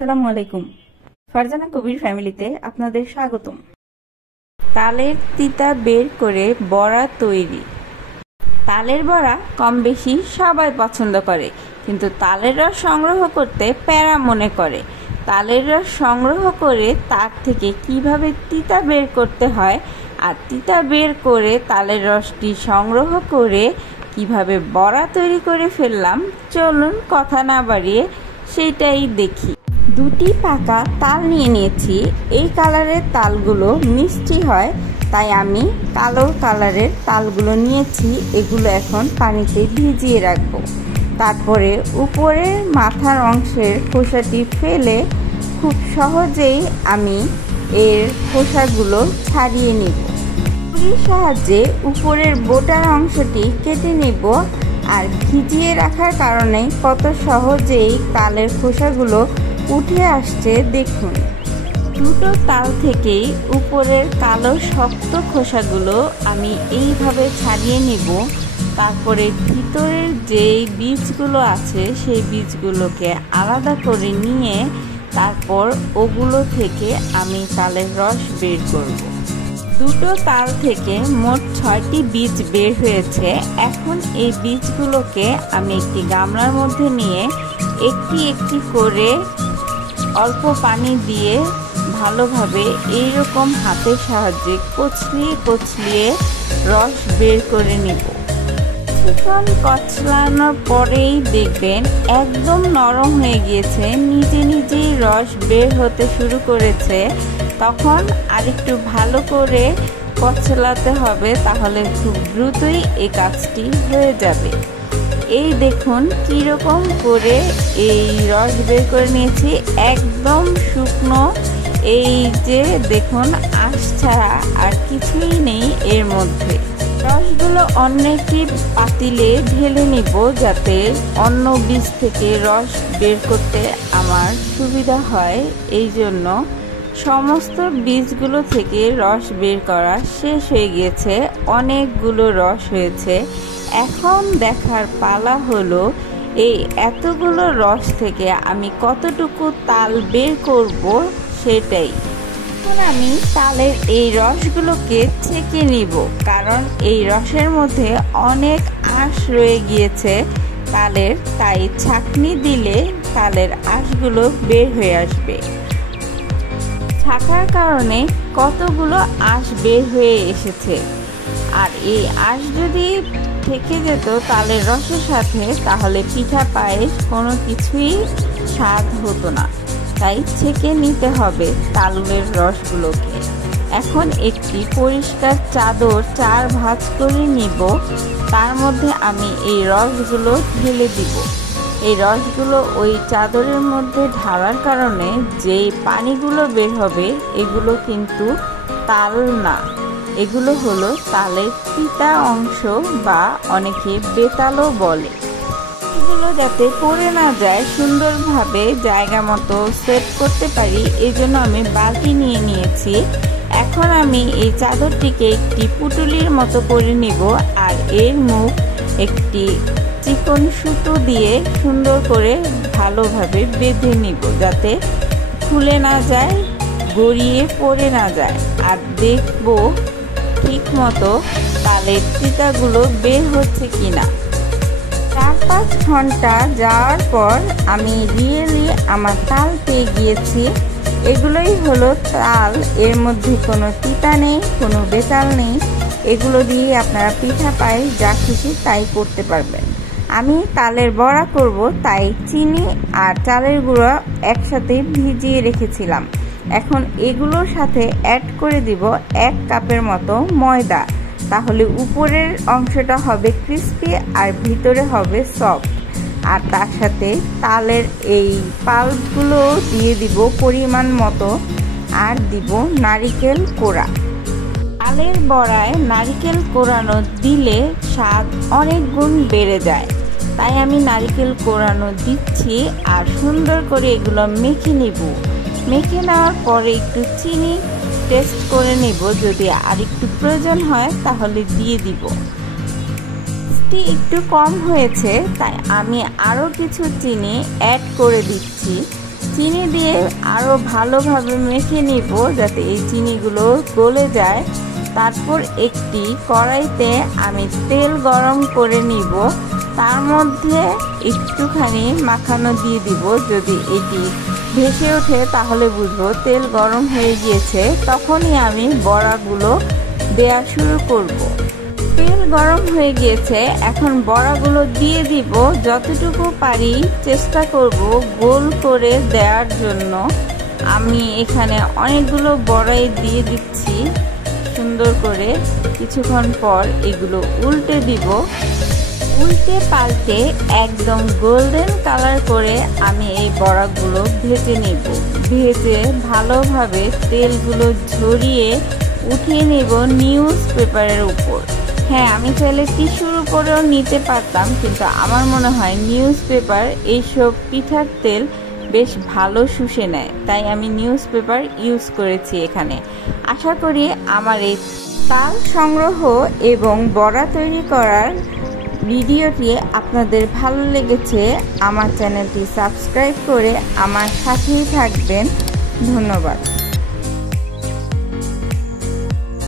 আসসালামু আলাইকুম। ফারজানা কবির ফ্যামিলিতে আপনাদের স্বাগতম। তালের তিতা বের করে বড়া তৈরি। তালের বড়া কম বেশি সবাই পছন্দ করে, কিন্তু তালের রস সংগ্রহ করতে প্যারা মনে করে। তালের রস সংগ্রহ করে তার থেকে কিভাবে তিতা বের করতে হয়, আর তিতা বের করে তালের রসটি সংগ্রহ করে কিভাবে বড়া তৈরি করে ফেললাম, চলুন কথা না বাড়িয়ে সেটাই দেখি। দুটি পাকা তাল নিয়ে নিয়েছি। এই কালারের তালগুলো মিষ্টি হয়, তাই আমি কালো কালারের তালগুলো নিয়েছি। এগুলো এখন পানিতে ভিজিয়ে রাখবো। তারপরে উপরের মাথার অংশের খোসাটি ফেলে খুব সহজেই আমি এর খোসাগুলো ছাড়িয়ে নিব। ছুরির সাহায্যে উপরের বোটার অংশটি কেটে নিব। আর ভিজিয়ে রাখার কারণে কত সহজেই তালের খোসাগুলো উঠে আসছে দেখুন। দুটো তাল থেকেই উপরের কালো শক্ত খোসাগুলো আমি এইভাবে ছাড়িয়ে নিব। তারপরে ভিতরের যে বীজগুলো আছে সেই বীজগুলোকে আলাদা করে নিয়ে তারপর ওগুলো থেকে আমি তালের রস বের করব। দুটো তাল থেকে মোট 6টি বীজ বের হয়েছে। এখন এই বীজগুলোকে আমি একটি গামলার মধ্যে নিয়ে একটি একটি করে অল্প পানি দিয়ে ভালোভাবে এইরকম হাতের সাহায্যে কচলিয়ে কচলিয়ে রস বের করে নিব। কিছুক্ষণ কচলানোর পরেই দেখবেন একদম নরম হয়ে গিয়েছে, নিজে নিজেই রস বের হতে শুরু করেছে। তখন আরেকটু ভালো করে কচলাতে হবে, তাহলে খুব দ্রুতই এই কাজটি হয়ে যাবে। এই দেখুন কিরকম করে এই রস বের করে নিয়েছি, একদম শুকনো। এই যে দেখুন আঁশ ছাড়া আর কিছুই নেই এর মধ্যে। রসগুলো অন্য একটি পাতিলে ঢেলে নিব, যাতে অন্য বীজ থেকে রস বের করতে আমার সুবিধা হয়। এই জন্য সমস্ত বীজগুলো থেকে রস বের করা শেষ হয়ে গিয়েছে। অনেকগুলো রস হয়েছে। এখন দেখার পালা হলো এই এতগুলো রস থেকে আমি কতটুকু তাল বের করব সেটাই। এখন আমি তালের এই রসগুলোকে ছেঁকে নিব, কারণ এই রসের মধ্যে অনেক আঁশ রয়ে গিয়েছে তালের, তাই ছাঁকনি দিলে তালের আঁশগুলো বের হয়ে আসবে। ছাঁকার কারণে কতগুলো আঁশ বের হয়ে এসেছে। আর এই আঁশ যদি থেকে যেত তালের রসের সাথে, তাহলে পিঠা পায়েস কোনো কিছুই স্বাদ হতো না। তাই ছেঁকে নিতে হবে তালের রসগুলোকে। এখন একটি পরিষ্কার চাদর 4 ভাঁজ করে নিব। তার মধ্যে আমি এই রসগুলো ঢেলে দিব। এই রসগুলো ওই চাদরের মধ্যে ঢালার কারণে যে পানিগুলো বের হবে এগুলো কিন্তু তাল না, এগুলো হলো তালের তিতা অংশ, বা অনেকে বেতালও বলে। এগুলো যাতে পড়ে না যায়, সুন্দরভাবে জায়গা মতো সেট করতে পারি, এই জন্য আমি বালতি নিয়ে নিয়েছি। এখন আমি এই চাদরটিকে একটি পুটুলির মতো করে নিব, আর এর মুখ একটি চিকন সুতো দিয়ে সুন্দর করে ভালোভাবে বেঁধে নিব, যাতে খুলে না যায়, গড়িয়ে পড়ে না যায়। আর দেখব ঠিক মতো তালের তিতাগুলো বের হচ্ছে কিনা। 4-5 ঘন্টা যাওয়ার পর আমি রিয়েলি আমার তাল পেয়ে গিয়েছি। এগুলোই হলো তাল, এর মধ্যে কোনো তিতা নেই, কোনো বেতাল নেই। এগুলো দিয়ে আপনারা পিঠা পায়েস যা খুশি তাই করতে পারবেন। আমি তালের বড়া করব, তাই চিনি আর চালের গুঁড়ো একসাথে ভিজিয়ে রেখেছিলাম। এখন এগুলোর সাথে অ্যাড করে দিব 1 কাপের মতো ময়দা, তাহলে উপরের অংশটা হবে ক্রিস্পি আর ভিতরে হবে সফট। আর তার সাথে তালের এই পাল্পগুলো দিয়ে দিব পরিমাণ মতো, আর দিব নারিকেল কোড়া। তালের বড়ায় নারিকেল কোড়ানো দিলে স্বাদ অনেক গুণ বেড়ে যায়, তাই আমি নারিকেল কোড়ানো দিচ্ছি। আর সুন্দর করে এগুলো মেখে নিব। মেখে নেওয়ার পরে একটু চিনি টেস্ট করে নেব, যদি আর একটু প্রয়োজন হয় তাহলে দিয়ে দিব। একটু কম হয়েছে, তাই আমি আরও কিছু চিনি অ্যাড করে দিচ্ছি। চিনি দিয়ে আরও ভালোভাবে মেখে নিব যাতে এই চিনিগুলো গলে যায়। তারপর একটি কড়াইতে আমি তেল গরম করে নিব, তার মধ্যে একটুখানি মাখানো দিয়ে দিব। যদি এটি ভেসে ওঠে তাহলে বুঝবো তেল গরম হয়ে গিয়েছে, তখনই আমি বড়াগুলো দেওয়া শুরু করব। তেল গরম হয়ে গিয়েছে, এখন বড়াগুলো দিয়ে দিব। যতটুকু পারি চেষ্টা করব গোল করে দেওয়ার জন্য। আমি এখানে অনেকগুলো বড়াই দিয়ে দিচ্ছি সুন্দর করে। কিছুক্ষণ পর এগুলো উল্টে দিব। উল্টে পাল্টে একদম গোল্ডেন কালার করে আমি এই বড়াগুলো ভেজে নেব। ভেজে ভালোভাবে তেলগুলো ঝরিয়ে উঠিয়ে নেব নিউজ পেপারের উপর। হ্যাঁ, আমি চাইলে টিস্যুর উপরেও নিতে পারতাম, কিন্তু আমার মনে হয় নিউজ পেপার এইসব পিঠার তেল বেশ ভালো শুষে নেয়, তাই আমি নিউজ পেপার ইউজ করেছি এখানে। আশা করি আমার এই তাল সংগ্রহ এবং বড়া তৈরি করার ভিডিওটি আপনাদের ভালো লেগেছে। আমার চ্যানেলটি সাবস্ক্রাইব করে আমার সাথেই থাকবেন। ধন্যবাদ।